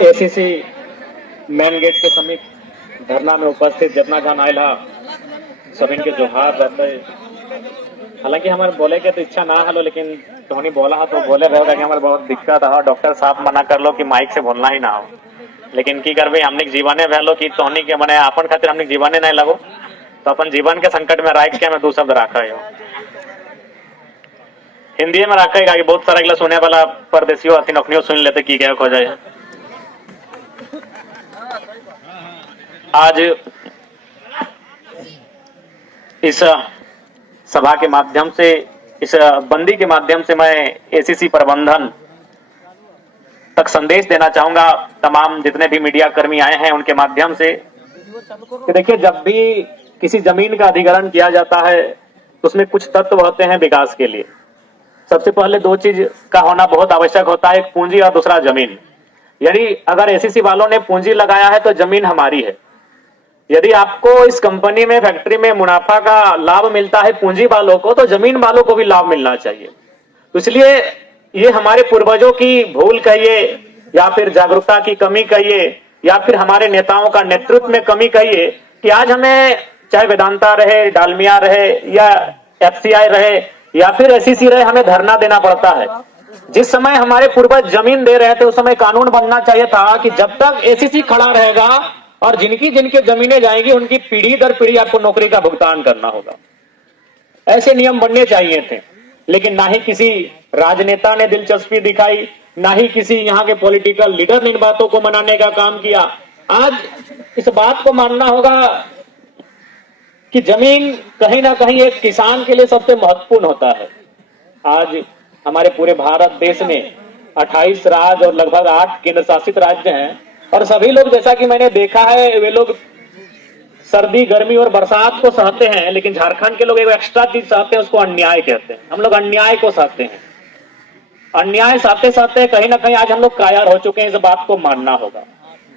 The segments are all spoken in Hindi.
एसीसी मेन गेट के समीप धरना में उपस्थित जितना जन आयल हा सब इनके जोहार रहते। हालांकि हमारे बोले के तो इच्छा ना हलो, लेकिन तोहनी बोला हा तो बोले रहे कि हमारे बहुत दिक्कत है। डॉक्टर साहब मना कर लो कि माइक से बोलना ही ना हो, लेकिन की करबे हमने जीवने भलो कि तोहनी के मने अपन खातिर हमने जीवने नहीं लगो, तो अपन जीवन के संकट में राख के हमें दो शब्द राखा है। हिंदी में रखा है, बहुत सारा अगला सुने वाला परदेशियों आती नौकरियों सुन लेते की क्या हो जाए। आज इस सभा के माध्यम से, इस बंदी के माध्यम से मैं एसीसी प्रबंधन तक संदेश देना चाहूंगा, तमाम जितने भी मीडिया कर्मी आए हैं उनके माध्यम से कि देखिए, जब भी किसी जमीन का अधिग्रहण किया जाता है तो उसमें कुछ तत्व होते हैं विकास के लिए। सबसे पहले दो चीज का होना बहुत आवश्यक होता है, एक पूंजी और दूसरा जमीन। यदि अगर एसीसी वालों ने पूंजी लगाया है तो जमीन हमारी है। यदि आपको इस कंपनी में, फैक्ट्री में मुनाफा का लाभ मिलता है पूंजी वालों को, तो जमीन वालों को भी लाभ मिलना चाहिए। तो इसलिए ये हमारे पूर्वजों की भूल कहिए या फिर जागरूकता की कमी कहिए या फिर हमारे नेताओं का नेतृत्व में कमी कहिए कि आज हमें चाहे वेदांता रहे, डालमिया रहे या एफसीआई रहे या फिर एसीसी रहे, हमें धरना देना पड़ता है। जिस समय हमारे पूर्वज जमीन दे रहे थे उस समय कानून बनना चाहिए था कि जब तक एसीसी खड़ा रहेगा और जिनकी जिनकी जमीनें जाएंगी उनकी पीढ़ी दर पीढ़ी आपको नौकरी का भुगतान करना होगा। ऐसे नियम बनने चाहिए थे, लेकिन ना ही किसी राजनेता ने दिलचस्पी दिखाई, ना ही किसी यहाँ के पॉलिटिकल लीडर ने इन बातों को मनाने का काम किया। आज इस बात को मानना होगा कि जमीन कहीं ना कहीं एक किसान के लिए सबसे महत्वपूर्ण होता है। आज हमारे पूरे भारत देश में 28 राज्य और लगभग 8 केंद्र शासित राज्य हैं, और सभी लोग, जैसा कि मैंने देखा है, वे लोग सर्दी, गर्मी और बरसात को सहते हैं, लेकिन झारखंड के लोग एक एक्स्ट्रा चीज सहते हैं, उसको अन्याय कहते हैं। हम लोग अन्याय को सहते हैं। अन्याय सहते सहते कहीं ना कहीं आज हम लोग कायर हो चुके हैं, इस बात को मानना होगा।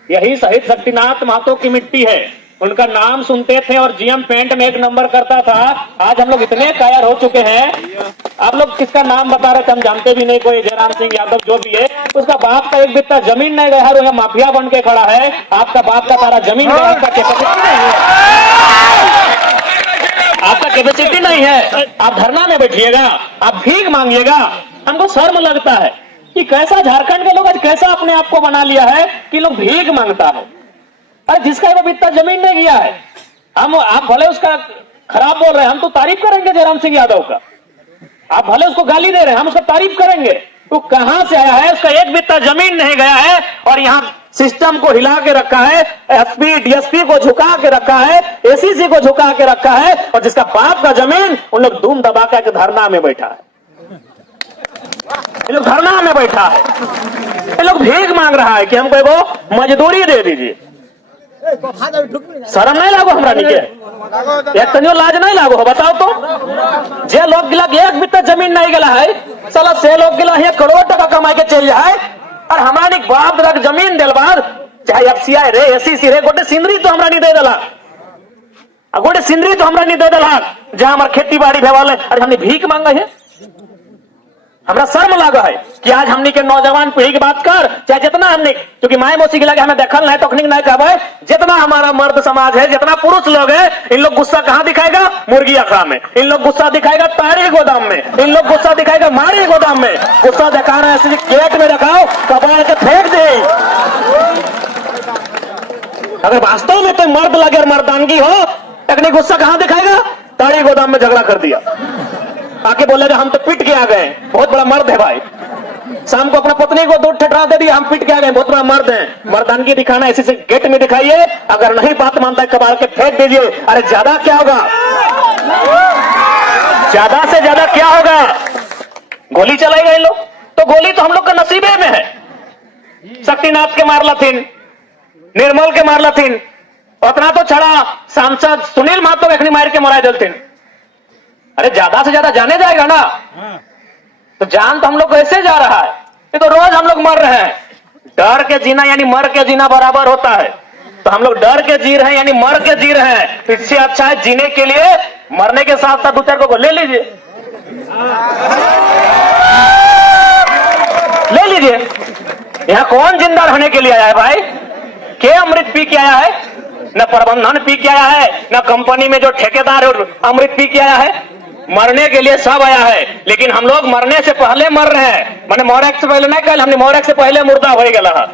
यही शहीद शक्तिनाथ महतो की मिट्टी है। उनका नाम सुनते थे और जीएम पेंट में 1 नंबर करता था। आज हम लोग इतने कायर हो चुके हैं, आप लोग किसका नाम बता रहे थे हम जानते भी नहीं, कोई जयराम सिंह यादव जो भी है, उसका बाप का एक बित्ता जमीन नहीं गया, वो माफिया बन के खड़ा है। आपका बाप का सारा जमीन गया, आपका कैपेसिटी नहीं है, आपका कैपेसिटी नहीं है। आप धरना में बैठिएगा, आप भीख मांगिएगा। हमको शर्म लगता है कि कैसा झारखंड के लोग आज कैसा अपने आप को बना लिया है कि लोग भीख मांगता है। अरे जिसका वो इतना जमीन नहीं गया है, हम आप भले उसका खराब बोल रहे हैं, हम तो तारीफ करेंगे जयराम सिंह यादव का। आप भले उसको गाली दे रहे हैं, हम उसका तारीफ करेंगे। तो कहां से आया है, उसका एक बित्ता जमीन नहीं गया है और यहाँ सिस्टम को हिला के रखा है, एसपी डीएसपी को झुका के रखा है, एसीसी को झुका के रखा है, और जिसका बाप का जमीन उन लोग धूम दबा के धरना में बैठा है। ये लोग धरना में बैठा है, ये लोग भीख मांग रहा है कि हमको एगो मजदूरी दे दीजिए। शर्म नहीं लागो हमरा निके, एक तनियो लाज नहीं लागो हो, बताओ तो। जे लोग गिला एक बित्ता जमीन नहीं गला है, साला से लोग गिला 1 करोड़ टका कमा के चल जाए, और हमारी बाप रख जमीन दिल बाद चाहे एफसीआई रे, एसीसी रे, गोटे सिंदरी तो हमरा नहीं दे दला, गोटे सिंदरी तो हमरा नहीं दे दला जहां हमार खेती बाड़ी भेवाले, और हमने भीख मांगा है। हमरा शर्म लगा है कि आज हमने के नौजवान पीढ़ी की बात कर, चाहे जितना हमने, क्योंकि माए मौसी के लगे हमें देखल नहीं, टोकनिक नहीं कहबे, जितना हमारा मर्द समाज है, जितना पुरुष लोग है, इन लोग गुस्सा कहां दिखाएगा? मुर्गी अखड़ा में। इन लोग गुस्सा दिखाएगा तारी गोदाम में। इन लोग गुस्सा दिखाएगा मारी गोदाम में। गुस्सा दिखा रहे हैं गेट में रखाओ, कबाड़ के फेंक दे। अगर वास्तव में कोई मर्द लगे और मर्दानगी हो, तकनी गुस्सा कहां दिखाएगा? तारी गोदाम में झगड़ा कर दिया, आके बोलेगा हम तो पिट के आ गए, बहुत बड़ा मर्द है भाई। शाम को अपना पत्नी को दूध ठटरा दे दिया, हम पिट के आ गए, बहुत बड़ा मर्द है। मर्दानगी दिखाना इसी से गेट में दिखाइए, अगर नहीं बात मानता है कबाड़ के फेंक दीजिए। अरे ज्यादा क्या होगा, ज्यादा से ज्यादा क्या होगा? गोली चलाएगा ये लोग, तो गोली तो हम लोग का नसीबे में है। शक्तिनाथ के मार लथिन, निर्मल के मार लथिन, उतना तो छड़ा सांसद सुनील महतो के मार के मरा दिलथिन। अरे ज्यादा से ज्यादा जाने जाएगा ना, तो जान तो हम लोग को ऐसे जा रहा है, ये तो रोज हम लोग मर रहे हैं। डर के जीना यानी मर के जीना बराबर होता है, तो हम लोग डर के जी रहे हैं यानी मर के जी रहे हैं। तो इससे अच्छा है जीने के लिए मरने के साथ साथ 2-4 को ले लीजिए, ले लीजिए। यहाँ कौन जिंदा रहने के लिए आया है भाई? के अमृत पी के आया है? न प्रबंधन पी के आया है, न कंपनी में जो ठेकेदार है अमृत पी के आया है। मरने के लिए सब आया है, लेकिन हम लोग मरने से पहले मर रहे हैं। मैंने मौरक से पहले नहीं कल, हमने मौरक से पहले मुर्दा हो गया।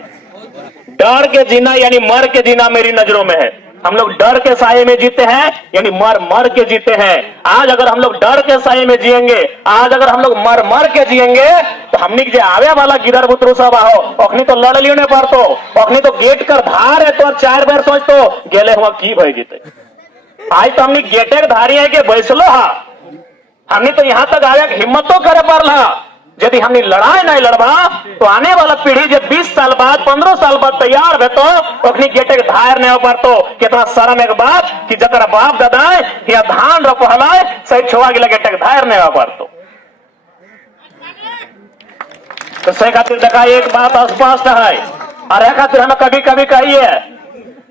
डर के जीना यानी मर के जीना मेरी नजरों में है। हम लोग डर के साये में जीते हैं यानी मर मर के जीते हैं। आज अगर हम लोग डर के साये में जिएंगे, आज अगर हम लोग मर मर के जिएंगे, तो हमने जो आवे वाला गिदर बुतरू सब आओ अखनी तो लड़ लियो ने पड़तो, अखनी तो गेट कर धार है तो 4 बार सोच तो गेले हुआ की भाई जीते। आज तो हमने गेटे धारी है कि बैसलो हा, हमने तो यहां तक आया हिम्मत तो करे पर ला। यदि हमने लड़ाई नहीं लड़वा तो आने वाला पीढ़ी जब 20 साल बाद 15 साल बाद तैयार है तो अपनी गेटे के धार नहीं हो पार तो कितना शर्म एक बात कि जरा बाप दादा या धान रो पहलाए सही छुआ गिला गेटे के धार नहीं हो पार तो सही खातिर देखा एक बात स्पष्ट है। और एक खातिर हमें कभी कभी कहिए,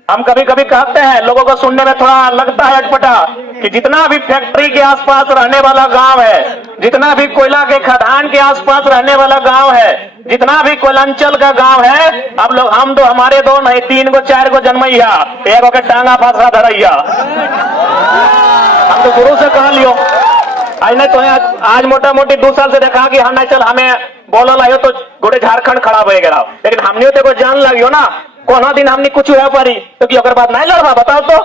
हम कभी कभी कहते हैं, लोगों को सुनने में थोड़ा लगता है अटपटा कि जितना भी फैक्ट्री के आसपास रहने वाला गांव है, जितना भी कोयला के खदान के आसपास रहने वाला गांव है, जितना भी कोयलांचल का गांव है, अब लोग हम दो हमारे दो नहीं 3 गो 4 गो जन्मैया, एक के टांगा फांसा धरैया। हम तो गुरु से कह लियो आज नहीं तो आज मोटा मोटी 2 साल से देखा कि हम नहीं चल हमें बोलो लाइयो तो गोटे झारखंड खड़ा हो गया, लेकिन हमने तो जान लगियो ना कोना दिन हमने कुछ हुआ पारी तो कि अगर बात नहीं लड़वा बताओ तो।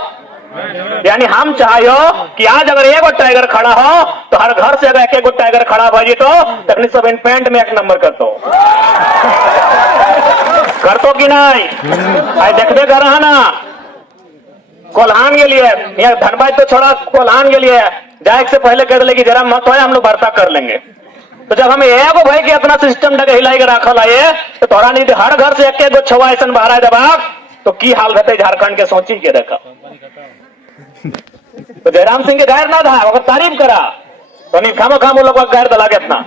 यानी हम चाहिए कि आज अगर एक टाइगर खड़ा हो तो हर घर से अगर एक टाइगर खड़ा भाजी तो तकनी सब इनपेंट में 1 नंबर करतो कि नहीं? आज देखते कर रहा ना कोल्हान के लिए यहाँ धनबाद तो छोड़ा, कोल्हान के लिए जाए से पहले कह दिले कि जरा मत हो हम लोग वार्ता कर लेंगे। तो जब हमें एगो भाई के अपना सिस्टम ढके हिलाई के रखल है तो तोरा नहीं हर घर से एक छवा ऐसा बाहर है दबाग तो की हाल रहते झारखंड के सोची के देखा। तो जयराम सिंह के गैर ना था अगर तारीफ करा तो नहीं खामो खामो लोग गैर दला के अपना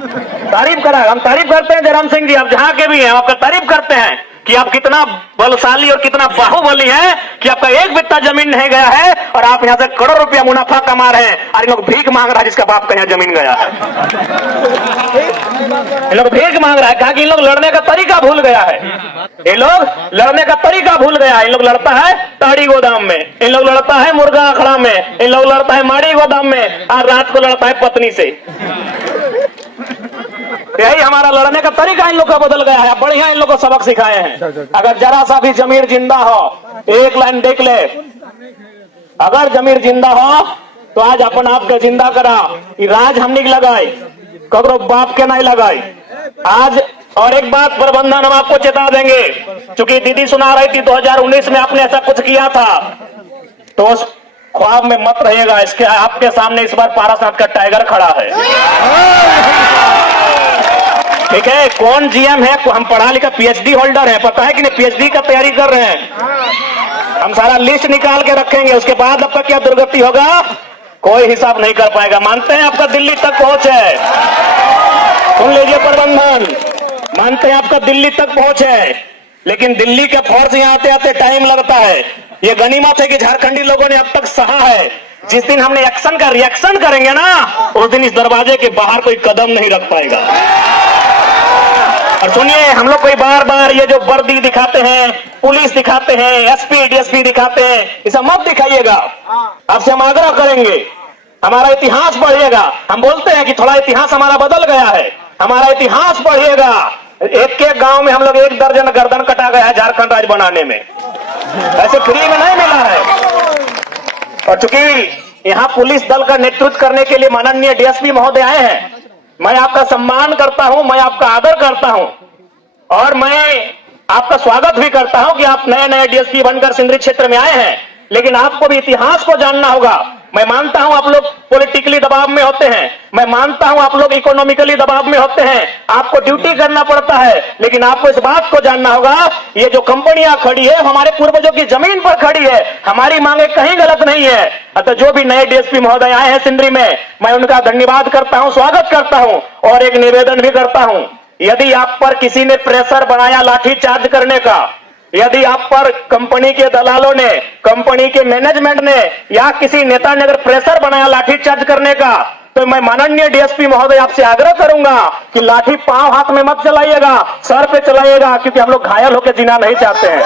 तारीफ करा। हम तारीफ करते हैं जयराम सिंह जी, आप जहां के भी हैं आपका तारीफ करते हैं कि आप कितना बलशाली और कितना बाहुबली हैं कि आपका 1 बित्ता जमीन नहीं गया है और आप यहां से करोड़ रुपया मुनाफा कमा रहे हैं। और इन लोग भीख मांग रहा है जिसका बाप का यहाँ जमीन गया है। इन लोग भीख मांग रहा है, कहा कि इन लोग लड़ने का तरीका भूल गया है। ये लोग लड़ने का तरीका भूल गया है। इन लोग लड़ता है ताड़ी गोदाम में, इन लोग लड़ता है मुर्गा अखड़ा में, इन लोग लड़ता है माड़ी गोदाम में और रात को लड़ता है पत्नी से। यही हमारा लड़ने का तरीका इन लोग का बदल गया है। बढ़िया इन लोग को सबक सिखाए हैं। अगर जरा सा भी जमीर जिंदा हो, एक लाइन देख ले, अगर जमीर जिंदा हो तो आज अपन आप के जिंदा करा। राज हमने लगाई कबरो बाप के नहीं लगाई आज। और एक बात प्रबंधन हम आपको चेता देंगे, चूंकि दीदी सुना रही थी 2019 में आपने ऐसा कुछ किया था तो उस ख्वाब में मत रहिएगा। इसके आपके सामने इस बार पारासात का टाइगर खड़ा है। ठीक है, कौन जीएम है? हम पढ़ा लिखा पीएचडी होल्डर है, पता है कि नहीं? पीएचडी का तैयारी कर रहे हैं। हम सारा लिस्ट निकाल के रखेंगे, उसके बाद आपका क्या दुर्गति होगा कोई हिसाब नहीं कर पाएगा। मानते हैं आपका दिल्ली तक पहुंच है, सुन लीजिए प्रबंधन, मानते हैं आपका दिल्ली तक पहुंच है, लेकिन दिल्ली के फोर्स यहाँ आते आते टाइम लगता है। ये गनीमत है कि झारखंडी लोगों ने अब तक सहा है। जिस दिन हमने एक्शन का रिएक्शन करेंगे ना उस दिन इस दरवाजे के बाहर कोई कदम नहीं रख पाएगा। और सुनिए, हम लोग कोई बार बार ये जो वर्दी दिखाते हैं, पुलिस दिखाते हैं, एसपी डीएसपी दिखाते हैं, ये सब मत दिखाइएगा। आपसे हम आग्रह करेंगे, हमारा इतिहास पढ़िएगा। हम बोलते हैं कि थोड़ा इतिहास हमारा बदल गया है, हमारा इतिहास पढ़िएगा। एक गांव में हम लोग 1 दर्जन गर्दन कटा गया है झारखंड राज्य बनाने में, ऐसे फ्री में नहीं मिला है। और चूंकि यहाँ पुलिस दल का नेतृत्व करने के लिए माननीय डीएसपी महोदय आए हैं, मैं आपका सम्मान करता हूं, मैं आपका आदर करता हूं और मैं आपका स्वागत भी करता हूं कि आप नए नए डीएसपी बनकर सिंदरी क्षेत्र में आए हैं। लेकिन आपको भी इतिहास को जानना होगा। मैं मानता हूं आप लोग पॉलिटिकली दबाव में होते हैं, मैं मानता हूं आप लोग इकोनॉमिकली दबाव में होते हैं, आपको ड्यूटी करना पड़ता है, लेकिन आपको इस बात को जानना होगा ये जो कंपनियां खड़ी है हमारे पूर्वजों की जमीन पर खड़ी है, हमारी मांगे कहीं गलत नहीं है। अतः जो भी नए डीएसपी महोदय आए हैं सिंदरी में, मैं उनका धन्यवाद करता हूं, स्वागत करता हूं और एक निवेदन भी करता हूं, यदि आप पर किसी ने प्रेशर बनाया लाठीचार्ज करने का, यदि आप पर कंपनी के दलालों ने, कंपनी के मैनेजमेंट ने या किसी नेता ने अगर प्रेशर बनाया लाठीचार्ज करने का, तो मैं माननीय डीएसपी महोदय आपसे आग्रह करूंगा कि लाठी पांव हाथ में मत चलाइएगा, सर पे चलाइएगा, क्योंकि हम लोग घायल होकर जीना नहीं चाहते हैं।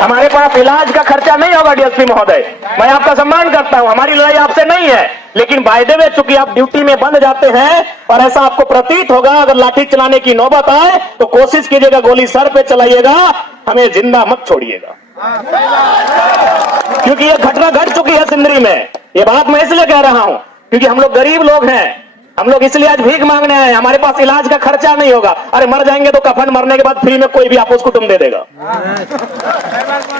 हमारे पास इलाज का खर्चा नहीं होगा डीएसपी महोदय, मैं आपका सम्मान करता हूं, हमारी लड़ाई आपसे नहीं है, लेकिन बाय द वे चूंकि आप ड्यूटी में बंद जाते हैं और ऐसा आपको प्रतीत होगा, अगर लाठी चलाने की नौबत आए तो कोशिश कीजिएगा गोली सर पे चलाइएगा, हमें जिंदा मत छोड़िएगा। क्योंकि यह घटना घट चुकी है सिंदरी में। यह बात मैं इसलिए कह रहा हूं क्योंकि हम लोग गरीब लोग हैं, हम लोग इसलिए आज भीख मांगने आए, हमारे पास इलाज का खर्चा नहीं होगा। अरे मर जाएंगे तो कफन मरने के बाद फ्री में कोई भी आपोस कुटुंब दे देगा।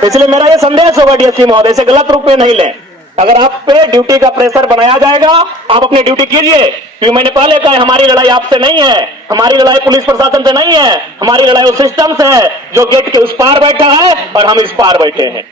इसलिए मेरा यह संदेश होगा डीएसपी महोदय, इसे गलत रूप में नहीं लें। अगर आप पे ड्यूटी का प्रेशर बनाया जाएगा, आप अपनी ड्यूटी कीजिए, क्योंकि मैंने पहले कहा हमारी लड़ाई आपसे नहीं है, हमारी लड़ाई पुलिस प्रशासन से नहीं है, हमारी लड़ाई उस सिस्टम से है जो गेट के उस पार बैठा है और हम इस पार बैठे हैं।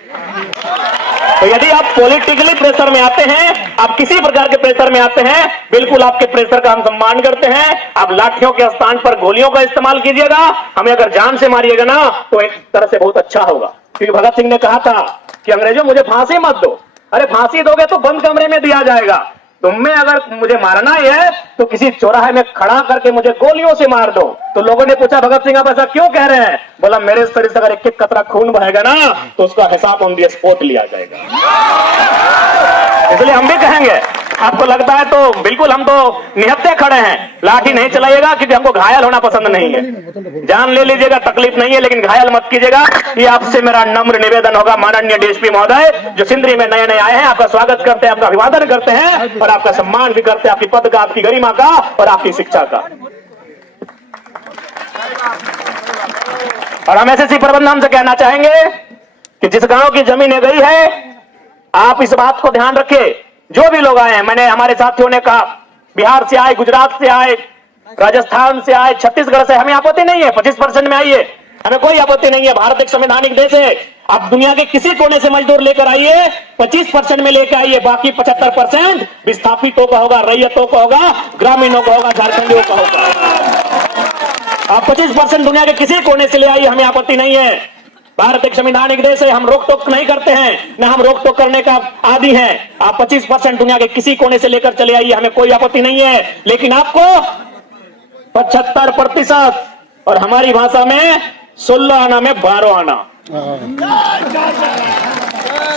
तो यदि आप पॉलिटिकली प्रेशर में आते हैं, आप किसी प्रकार के प्रेशर में आते हैं, बिल्कुल आपके प्रेशर का हम सम्मान करते हैं। आप लाठियों के स्थान पर गोलियों का इस्तेमाल कीजिएगा, हमें अगर जान से मारिएगा ना तो एक तरह से बहुत अच्छा होगा। क्योंकि भगत सिंह ने कहा था कि अंग्रेजों मुझे फांसी मत दो। अरे फांसी दोगे तो बंद कमरे में दिया जाएगा, तुम्हें अगर मुझे मारना ही है तो किसी चौराहे में खड़ा करके मुझे गोलियों से मार दो। तो लोगों ने पूछा भगत सिंह आप ऐसा क्यों कह रहे हैं? बोला मेरे शरीर से अगर एक एक कतरा खून बहेगा ना तो उसका हिसाब ऑन दी स्पॉट लिया जाएगा। इसलिए हम भी कहेंगे, आपको लगता है तो बिल्कुल हम तो निहत्थे खड़े हैं, लाठी नहीं चलाइएगा क्योंकि हमको घायल होना पसंद नहीं है। जान ले लीजिएगा, तकलीफ नहीं है, लेकिन घायल मत कीजिएगा। ये आपसे मेरा नम्र निवेदन होगा। माननीय डीएसपी महोदय जो सिंदरी में नए नए आए हैं, आपका स्वागत करते हैं, आपका अभिवादन करते हैं और आपका सम्मान भी करते हैं, आपकी पद का, आपकी गरिमा का और आपकी शिक्षा का। और हम एसएससी प्रबंधन से कहना चाहेंगे कि जिस गांव की जमीन गई है, आप इस बात को ध्यान रखिए। जो भी लोग आए हैं, मैंने हमारे साथियों ने कहा बिहार से आए, गुजरात से आए, राजस्थान से आए, छत्तीसगढ़ से, हमें आपत्ति नहीं है, 25% में आइए, हमें कोई आपत्ति नहीं है। भारत एक संवैधानिक देश है। आप दुनिया के किसी कोने से मजदूर लेकर आइए, 25% में लेकर आइए, बाकी 75% विस्थापितों का होगा, रैयतों का होगा, ग्रामीणों का होगा, झारखंडियों का होगा। आप 25% दुनिया के किसी कोने से ले आइए, हमें आपत्ति नहीं है। भारत एक संवैधानिक देश है, हम रोक टोक नहीं करते हैं, न हम रोक टोक करने का आदी हैं। आप 25% दुनिया के किसी कोने से लेकर चले आइए, हमें कोई आपत्ति नहीं है, लेकिन आपको 75% और हमारी भाषा में 16 आना में 12 आना,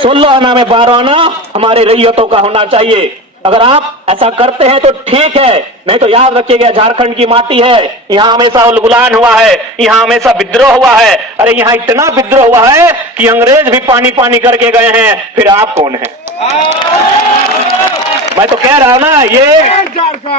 16 आना में 12 आना हमारे रैयतों का होना चाहिए। अगर आप ऐसा करते हैं तो ठीक है, नहीं तो याद रखिएगा झारखंड की माटी है, यहां हमेशा उलगुलान हुआ है, यहां हमेशा विद्रोह हुआ है। अरे यहां इतना विद्रोह हुआ है कि अंग्रेज भी पानी पानी करके गए हैं, फिर आप कौन हैं? मैं तो कह रहा हूं ना, ये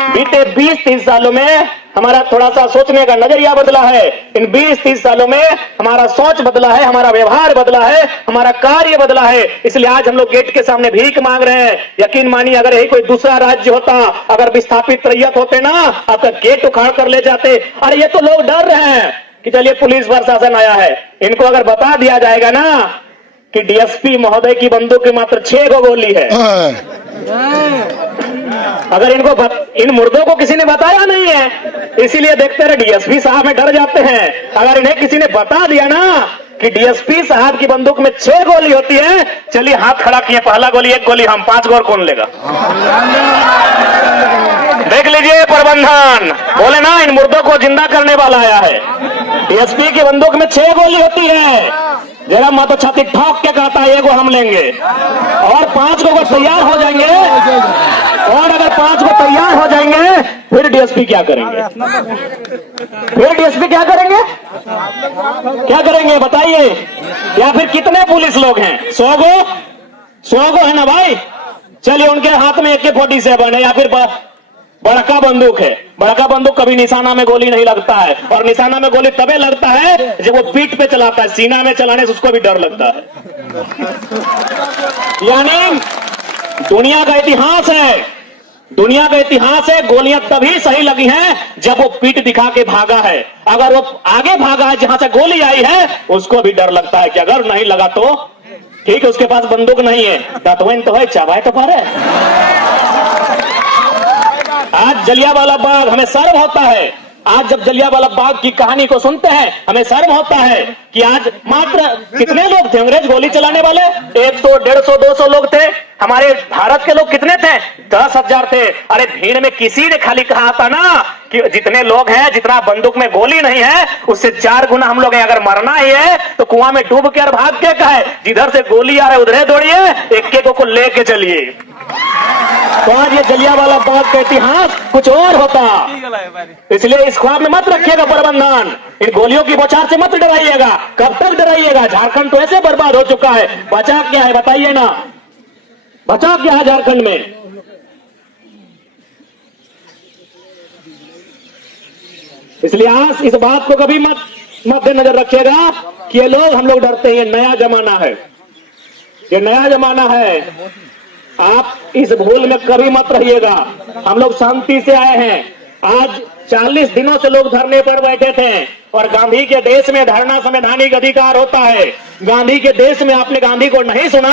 बीते 20-30 सालों में हमारा थोड़ा सा सोचने का नजरिया बदला है। इन 20-30 सालों में हमारा सोच बदला है, हमारा व्यवहार बदला है, हमारा कार्य बदला है। इसलिए आज हम लोग गेट के सामने भीख मांग रहे हैं। यकीन मानिए, अगर यही कोई दूसरा राज्य होता, अगर विस्थापित रैयत होते ना, आपका गेट उखाड़ कर ले जाते। अरे ये तो लोग डर रहे हैं कि चलिए पुलिस प्रशासन आया है, इनको अगर बता दिया जाएगा ना कि डीएसपी महोदय की बंदूक की मात्र 6 गोली है, अगर इनको इन मुर्दों को किसी ने बताया नहीं है, इसीलिए देखते रहे डीएसपी साहब में डर जाते हैं। अगर इन्हें किसी ने बता दिया ना कि डीएसपी साहब की बंदूक में 6 गोली होती है, चलिए हाथ खड़ा किए, पहला गोली 1 गोली हम, 5 गोर कौन लेगा? देख लीजिए प्रबंधन, बोले ना इन मुर्दों को जिंदा करने वाला आया है। डीएसपी की बंदूक में 6 गोली होती है, जरा मैं तो छाती ठोक के कहता है 1 गो हम लेंगे और 5 गो तैयार हो जाएंगे। और अगर 5 गो तैयार हो जाएंगे फिर डीएसपी क्या करेंगे? फिर डीएसपी क्या करेंगे? क्या करेंगे बताइए? या फिर कितने पुलिस लोग हैं? 100 गो है ना भाई? चलिए उनके हाथ में AK-47 है या फिर बड़का बंदूक है। बड़का बंदूक कभी निशाना में गोली नहीं लगता है, और निशाना में गोली तबे लगता है जब वो पीठ पे चलाता है, सीना में चलाने से उसको भी डर लगता है। यानी दुनिया का इतिहास है, दुनिया का इतिहास है, गोलियां तभी सही लगी हैं जब वो पीठ दिखा के भागा है। अगर वो आगे भागा है जहां से गोली आई है, उसको भी डर लगता है कि अगर नहीं लगा तो ठीक है, उसके पास बंदूक नहीं है, दतवन तो है, चबाए तो पारे। आज जलियांवाला बाग हमें सर्व होता है आज जब जलियांवाला बाग की कहानी को सुनते हैं हमें शर्म होता है कि आज मात्र कितने लोग थे अंग्रेज गोली चलाने वाले? 100, 150, 200 लोग थे। हमारे भारत के लोग कितने थे? 10,000 थे। अरे भीड़ में किसी ने खाली कहा था ना कि जितने लोग हैं, जितना बंदूक में गोली नहीं है उससे 4 गुना हम लोग हैं। अगर मरना ही है तो कुआं में डूब के और भाग के कहे, जिधर से गोली आ रहा है उधर दौड़िए, एक को लेके चलिए। तो आज ये जलियांवाला बाग का इतिहास कुछ और होता। इसलिए इस ख्वाब में मत रखिएगा प्रबंधन, इन गोलियों की बौछार से मत डराइएगा। कब तक डराइएगा? झारखंड तो ऐसे बर्बाद हो चुका है, बचा क्या है बताइए ना, बचा क्या है झारखंड में? इसलिए आज इस बात को कभी मत मद्देनजर रखिएगा कि ये लोग, हम लोग डरते हैं। ये नया जमाना है, ये नया जमाना है। आप इस भूल में कभी मत रहिएगा। हम लोग शांति से आए हैं। आज 40 दिनों से लोग धरने पर बैठे थे और गांधी के देश में धरना संवैधानिक अधिकार होता है। गांधी के देश में आपने गांधी को नहीं सुना,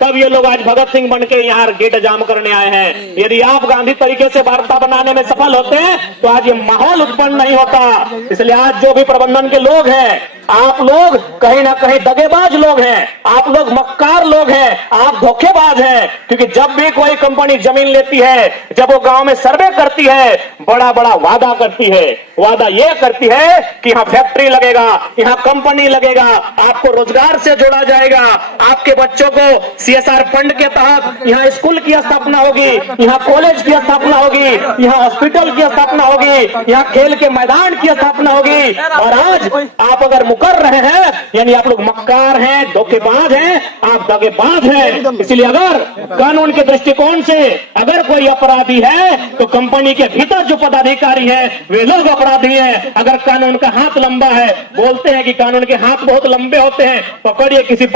तब ये लोग आज भगत सिंह बन के यहाँ गेट जाम करने आए हैं। यदि आप गांधी तरीके से वार्ता बनाने में सफल होते हैं तो आज ये माहौल उत्पन्न नहीं होता। इसलिए आज जो भी प्रबंधन के लोग हैं, आप लोग कहीं ना कहीं दगेबाज लोग हैं, आप लोग मक्कार लोग हैं, आप धोखेबाज हैं। क्योंकि जब भी कोई कंपनी जमीन लेती है, जब वो गांव में सर्वे करती है, बड़ा बड़ा वादा करती है। वादा ये करती है कि यहाँ फैक्ट्री लगेगा, यहाँ कंपनी लगेगा, आपको रोजगार से जोड़ा जाएगा, आपके बच्चों को CSR फंड के तहत यहाँ स्कूल की स्थापना होगी, यहाँ कॉलेज की स्थापना होगी, यहाँ हॉस्पिटल की स्थापना होगी, यहाँ खेल के मैदान की स्थापना होगी। और आज आप अगर मुकर रहे हैं, यानी आप लोग मक्कार हैं, धोखेबाज हैं, आप दगेबाज हैं। इसलिए अगर कानून के दृष्टिकोण से अगर कोई अपराधी है तो कंपनी के भीतर जो पदाधिकारी है वे लोग अपराधी हैं। अगर कानून का हाथ लंबा है, बोलते हैं कि कानून के हाथ बहुत लंबे होते हैं, पकड़िए किसी